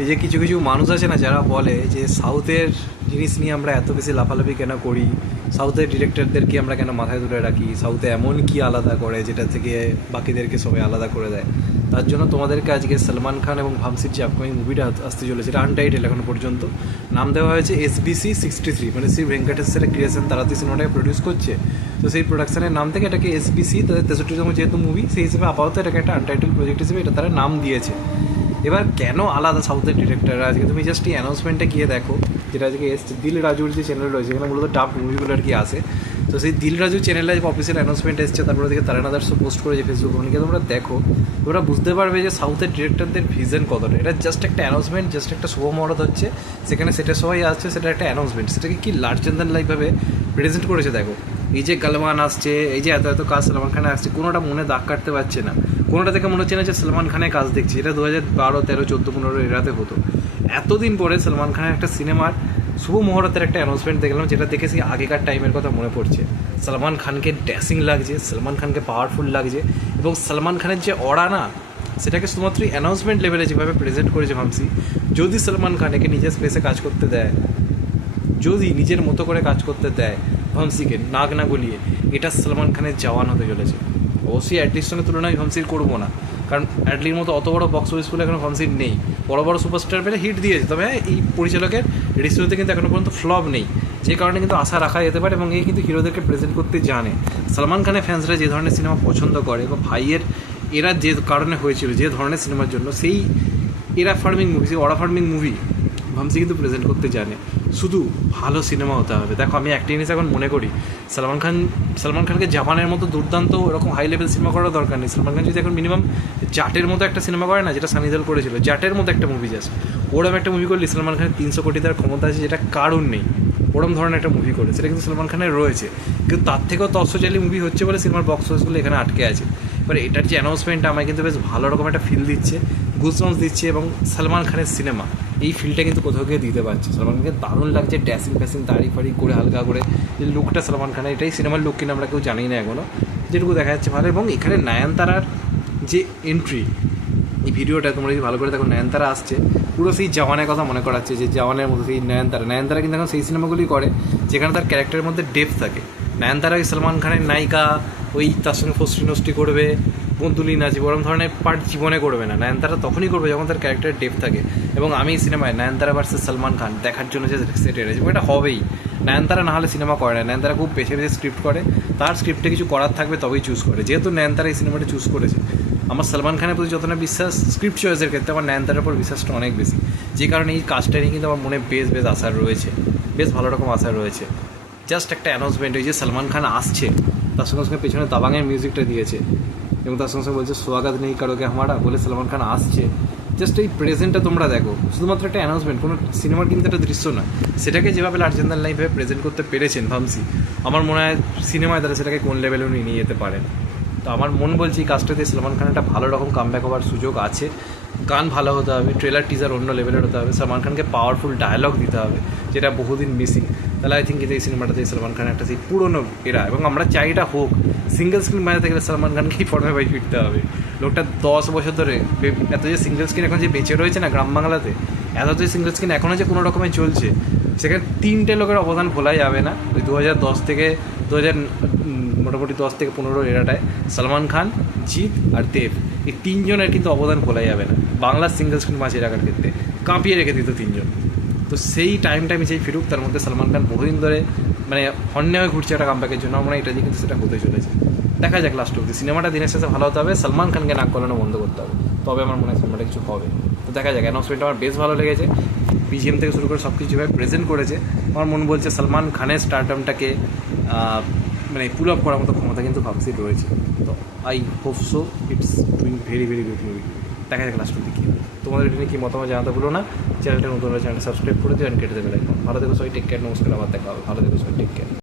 এই যে কিছু কিছু মানুষ আছে না যারা বলে যে সাউথের জিনিস নিয়ে আমরা এত বেশি লাফালাফি কেন করি, সাউথের ডিরেক্টরদেরকে আমরা কেন মাথায় তুলে রাখি, সাউথে এমন কি আলাদা করে যেটা থেকে বাকিদেরকে সবাই আলাদা করে দেয়। তার জন্য তোমাদেরকে আজকে সলমান খান এবং ভামসির যে আপকামিং মুভিটা আসতে চলেছে, এটা আনটাইটেল এখনো পর্যন্ত, নাম দেওয়া হয়েছে SBC 63, মানে শ্রী ভেঙ্কটেশ্বরের ক্রিয়েশন, তারা তো সিনেমাটাকে প্রডিউস করছে। তো সেই প্রোডাকশনের নাম থেকে এটাকে SBC, তাদের 63তম যেহেতু মুভি, সেই হিসেবে আপাতত এটাকে একটা আনটাইটেল প্রজেক্ট হিসেবে এটা তারা নাম দিয়েছে। এবার কেন আলাদা সাউথের ডিরেক্টররা, আজকে তুমি জাস্ট এই অ্যানাউন্সমেন্টে গিয়ে দেখো, যেটা আজকে এসছে দিল রাজুর যে চ্যানেল রয়েছে, এখানে মূলত ডাব মুভিগুলো আর কি আসে। তো সেই দিল রাজু চ্যানেলে যে অফিসিয়াল অ্যানাউন্সমেন্ট এসছে, তারপরে দিকে তারা আদার্সও পোস্ট করেছে ফেসবুক, ওখানে তোমরা দেখো, তোমরা বুঝতে পারবে যে সাউথের ডিরেক্টরদের ভিজন কতটা। এটা জাস্ট একটা অ্যানাউন্সমেন্ট, জাস্ট একটা শুভ মুহূর্ত হচ্ছে, সেখানে সেটা সবাই আসছে, সেটা একটা অ্যানাউন্সমেন্ট, সেটাকে কি লার্জার দ্যান লাইফভাবে প্রেজেন্ট করেছে। দেখো এই যে গালমান আসছে, এই যে এত এত কাজ সলমান খানে আসছে, কোনোটা মনে দাগ কাটতে পারছে না, কোনোটা থেকে মনে হচ্ছে না যে সলমান খানের কাজ দেখছি। এটা 2012, 13, 14, 15 এরাতে হতো। এতদিন পরে সলমান খানের একটা সিনেমার শুভ মুহূর্তের একটা অ্যানাউন্সমেন্ট দেখলাম, যেটা দেখে সেই আগেকার টাইমের কথা মনে পড়ছে। সলমান খানকে ড্যাসিং লাগছে, সলমান খানকে পাওয়ারফুল লাগছে, এবং সলমান খানের যে অরা না, সেটাকে শুধুমাত্র অ্যানাউন্সমেন্ট লেভেলে যেভাবে প্রেজেন্ট করেছে ভাবছি, যদি সলমান খান একে নিজের স্পেসে কাজ করতে দেয়, যদি নিজের মতো করে কাজ করতে দেয়, ভামসিকে নাক না গলিয়ে, এটা সলমান খানের জওয়ান হতে চলেছে। অবশ্যই অ্যাটলির সঙ্গে তুলনায় ভামসির করবো না, কারণ অ্যাটলির মতো অত বড় বক্স অফিস বলে এখনো ভামসির নেই। বড় বড় সুপারস্টার পেলে হিট দিয়েছে, তবে এই পরিচালকের রেসিওতে কিন্তু এখনো পর্যন্ত ফ্লপ নেই, যে কারণে কিন্তু আশা রাখা যেতে পারে। এবং এই কিন্তু হিরোদেরকে প্রেজেন্ট করতে জানে। সলমান খানের ফ্যান্সরা যে ধরনের সিনেমা পছন্দ করে, বা ভাইয়ের এরা যে কারণে হয়েছিল যে ধরনের সিনেমার জন্য, সেই এরা ফার্মিং মুভি, সেই অরা ফার্মিং মুভি ভামসি কিন্তু প্রেজেন্ট করতে জানে। শুধু ভালো সিনেমা হতে হবে। দেখো আমি একটা জিনিস এখন মনে করি, সলমান খানকে জাপানের মতো দুর্দান্ত এরকম হাই লেভেল সিনেমা করার দরকার নেই। সলমান খান যদি এখন মিনিমাম জাটের মতো একটা সিনেমা করে না, যেটা সানি দেওল করেছিল, জাটের মতো একটা মুভি, জাস্ট ওরম একটা মুভি করলে সলমান খানের 300 কোটি তার ক্ষমতা আছে, যেটা কারণ নেই। ওরম ধরনের একটা মুভি করে, সেটা কিন্তু সলমান খানের রয়েছে, কিন্তু তার থেকেও তৎসচালী মুভি হচ্ছে বলে সিনেমার বক্স অফিসগুলো এখানে আটকে আছে। এবার এটার যে অ্যানাউন্সমেন্টটা আমায় কিন্তু বেশ ভালো রকম একটা ফিল দিচ্ছে, গুজবাম্পস দিচ্ছে, এবং সলমান খানের সিনেমা এই ফিলটা কিন্তু কোথাও গিয়ে দিতে পারছে। সলমান খানকে দারুণ লাগছে, ড্যাসিং ফ্যাসিং দাড়ি ফাড়ি করে হালকা করে যে লুকটা সলমান খানের, এটাই সিনেমার লুক কিনা আমরা কেউ জানি না এখনও, যেটুকু দেখা যাচ্ছে ভালো। এবং এখানে নয়নতারার যে এন্ট্রি, এই ভিডিওটা তোমরা যদি ভালো করে দেখো, নয়নতারা আসছে, পুরো সেই জওয়ানের কথা মনে করাচ্ছে, যে জওয়ানের মতো সেই নয়নতারা কিন্তু এখন সেই সিনেমাগুলি করে যেখানে তার ক্যারেক্টারের মধ্যে ডেপথ থাকে। নয়নতারা ওই সলমান খানের নায়িকা, ওই তার সঙ্গে ফষ্টি নষ্টি করবে, বন্ধুলি নাচবে, ওরকম ধরনের পার্ট জীবনে করবে না। নয়নতারা তখনই করবে যখন তার ক্যারেক্টারের ডেপথ থাকে। এবং আমি এই সিনেমায় নয়নতারা ভার্সেস সলমান খান দেখার জন্য যে এক্সাইটেড আছি, এটা হবেই। নয়নতারা না হলে সিনেমা করে না, নয়নতারা খুব বেছে বেছে স্ক্রিপ্ট করে, তার স্ক্রিপ্টে কিছু করার থাকবে তবেই চুজ করে। যেহেতু নয়নতারা এই সিনেমাটা চুজ করেছে, আমার সলমান খানের প্রতি যতটা বিশ্বাস স্ক্রিপ্ট চয়েসের ক্ষেত্রে, আমার নয়নতারার উপর বিশ্বাসটা অনেক বেশি। যে কারণে এই কাজটা নিয়ে কিন্তু আমার মনে বেশ আশা রয়েছে, বেশ ভালো রকম আশা রয়েছে। জাস্ট একটা অ্যানাউন্সমেন্ট, ওই যে সলমান খান আসছে, তার সঙ্গে সঙ্গে পেছনে দাবাঙের মিউজিকটা দিয়েছে, এবং তার সঙ্গে সঙ্গে বলছে সোয়াগত নেই কারোকে হামারা বলে সলমান খান আসছে। জাস্ট এই প্রেজেন্টটা তোমরা দেখো, শুধুমাত্র একটা অ্যানাউন্সমেন্ট, কোনো সিনেমার কিন্তু একটা দৃশ্য না, সেটাকে যেভাবে লার্জার দ্যান লাইফভাবে প্রেজেন্ট করতে পেরেছেন ভামসি, আমার মনে হয় সিনেমায় তারা সেটাকে কোন লেভেলে উনি নিয়ে যেতে পারেন। তো আমার মন বলছে এই কাজটাতে সলমান খান একটা ভালো রকম কামব্যাক হওয়ার সুযোগ আছে। গান ভালো হতে হবে, ট্রেলার টিজার অন্য লেভেলের হতে হবে, সলমান খানকে পাওয়ারফুল ডায়ালগ দিতে হবে, যেটা বহুদিন মিসিং। তাহলে আই থিঙ্ক এই সিনেমাটাতে সলমান খান একটা সেই পুরোনো এরা, এবং আমরা চাই এটা হোক। সিঙ্গেল স্ক্রিন বাজাতে গেলে সলমান খানকেই ফর্মে বাই ফিরতে হবে। লোকটা 10 বছর ধরে এত যে সিঙ্গেল স্ক্রিন এখন যে বেঁচে রয়েছে না গ্রাম বাংলাতে, এত যে সিঙ্গেল স্ক্রিন এখনও যে কোনো রকমে চলছে, সেখানে 3টে লোকের অবদান ভোলাই যাবে না। ওই 2010 থেকে 2000 মোটামুটি 10 থেকে 15 এরাটায় সলমান খান, জিৎ আর দেব, এই 3জনের কিন্তু অবদান ভোলা যাবে না বাংলার সিঙ্গেল স্ক্রিন বাঁচিয়ে রাখার ক্ষেত্রে। কাঁপিয়ে রেখে দিত 3জন। তো সেই টাইমটা আমি চাই ফিরুক, তার মধ্যে সলমান খান বহুদিন ধরে মানে হন্যে হয়ে ঘুরছে একটা কামব্যাকের জন্য। আমরা এটা দিয়ে কিন্তু সেটা হতে চলেছে, দেখা যাক লাস্ট অব্দি। সিনেমাটা দিনের শেষে ভালো হতে হবে, সলমান খানকে নাক গলানো বন্ধ করতে হবে, তবে আমার মনে হয় সিনেমাটা কিছু হবে। তো দেখা যাক। অ্যানাউন্সমেন্টটা আমার বেশ ভালো লেগেছে, BGM থেকে শুরু করে সব কিছু যেভাবে প্রেজেন্ট করেছে, আমার মন বলছে সলমান খানের স্টারডামটাকে মানে পুল আপ করার মতো ক্ষমতা কিন্তু ভাবছি রয়েছে। তো I hope so it's doing very good movie. দেখা যাক লাস্ট অব্দি কী হয়। তোমাদের এটা নিয়ে কী মতামত জানাতে ভুলো না। চ্যানেলটা নতুন হলে চ্যানেলটা সাবস্ক্রাইব করে দিও, কেটে দেবে লাইক। ভালো থেকো সবাই, টেক কেয়ার, নমস্কার, আবার দেখা হবে। ভালো থেকো সবাই, টেক কেয়ার।